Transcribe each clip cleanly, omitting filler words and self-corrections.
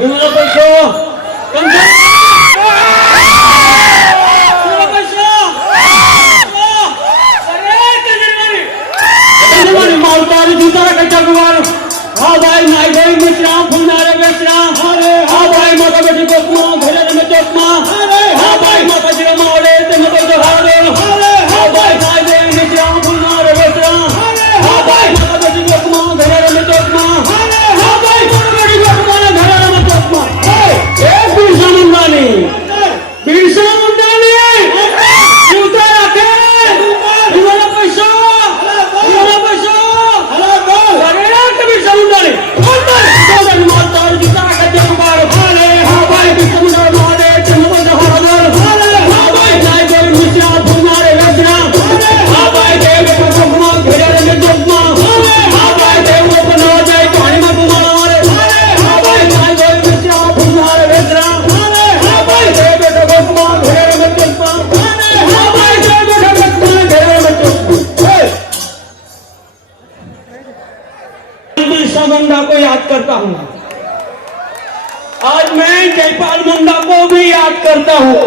विमला पैसो कंचा विमला पैसो अरे कजरवानी मालदारी दूसरा कच्चा कुमार हाँ भाई नाई भाई मिश्रा फुलनारे मिश्रा अरे हाँ भाई माता बेटी कोकमा घरे में चोकमा अरे हाँ भाई माता जी मावले ते मत तो हारे अरे हाँ भाई नाई भाई मिश्रा फुलनारे मिश्रा अरे हाँ भाई माता बेटी कोकमा घरे में चोकमा अरे हाँ भाई माता बेटी कोकमा घरे में चोकमा एक बिरसा मुंडानी जूता रखे विमला पैसो अरे यार बिरसा मुंडानी मालदार जूता रखे जगबार भाले हाँ भाई बिरसा मुंडानी मारे चंदन हरदर भाले हाँ भाई नाई गोरी मिश्रा फुलनारे मिश्रा अरे हाँ भाई देव को कोकमा घेरे में चोकमा अरे हाँ भाई देव को बना जाए पानी में कुमार अरे हाँ भाई नाई गोरी मिश्रा फुलनारे मिश्रा अरे हाँ भाई देव को कोकमा घेरे में चोकमा अरे हाँ भाई देव को कोकमा घेरे में चोकमा बिरसा मुंडा को याद करता हूँ। आज मैं जयपाल मुंडा को भी याद करता हूँ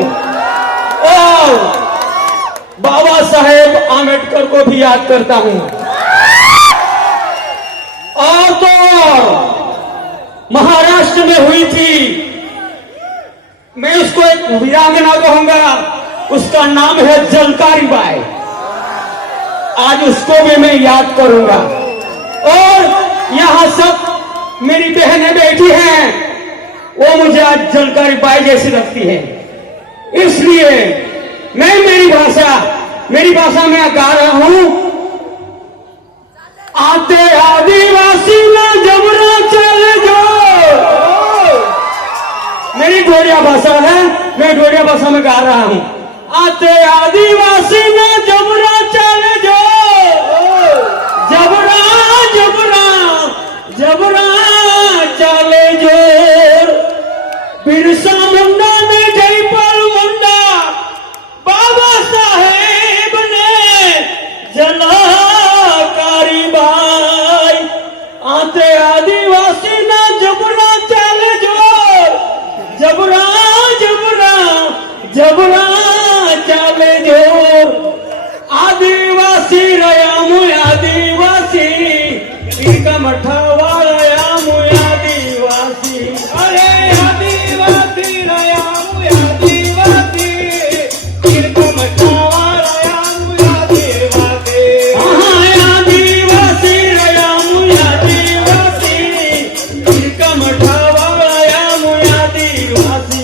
और बाबा साहेब आंबेडकर को भी याद करता हूँ। और तो महाराष्ट्र में हुई थी, मैं उसको एक वीरांगना कहूंगा, उसका नाम है झलकारी बाई। आज उसको भी मैं याद करूंगा। और यहाँ सब मेरी बहनें बैठी हैं, वो मुझे आज झलकारी बाई जैसी लगती है। इसलिए मैं मेरी भाषा में गा रहा हूं। आते आदिवासी ना जबरा चले जाओ, मेरी ढोरिया भाषा है, मैं ढोरिया भाषा में गा रहा हूं। आते आदिवासी ना जबरा चले जाओ, जबरा जबरा जबरा चले जोर। बिरसा मुंडा ने जयपाल मुंडा बाबा साहेब ने झलकारी बाई। आते आदिवासी ना जबरा चले जोर, जबरा जबरा जबरा चले जोर। आदिवासी रयामु आदिवासी इनका मठावाला यामु आदिवासी। अरे आदिवासी रयामु आदिवासी इनका मठावाला यामु आदिवासी। हाँ आदिवासी रयामु आदिवासी इनका मठावाला यामु आदिवासी।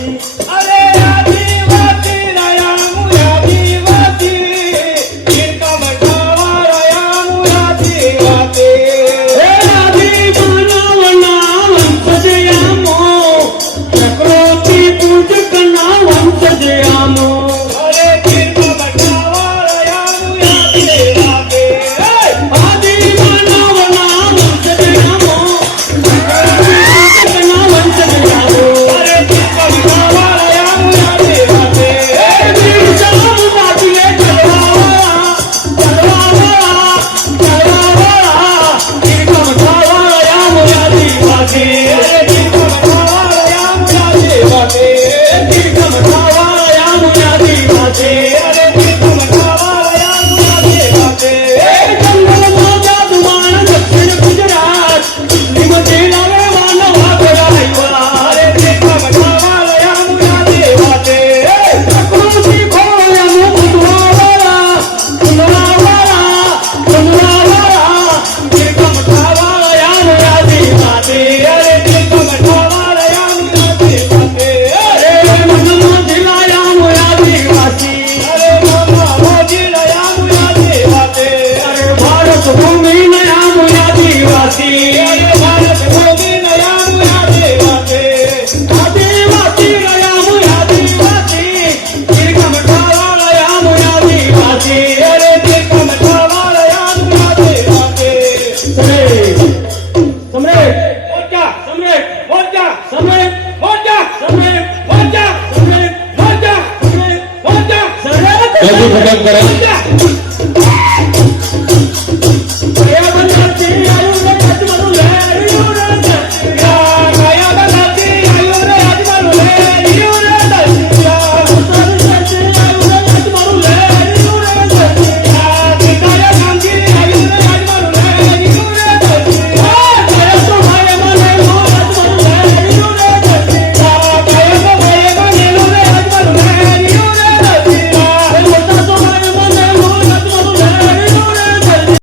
अरे आदिवासी रयामु आदिवासी इनका मठावाला यामु आदिवासी। खत्म करें।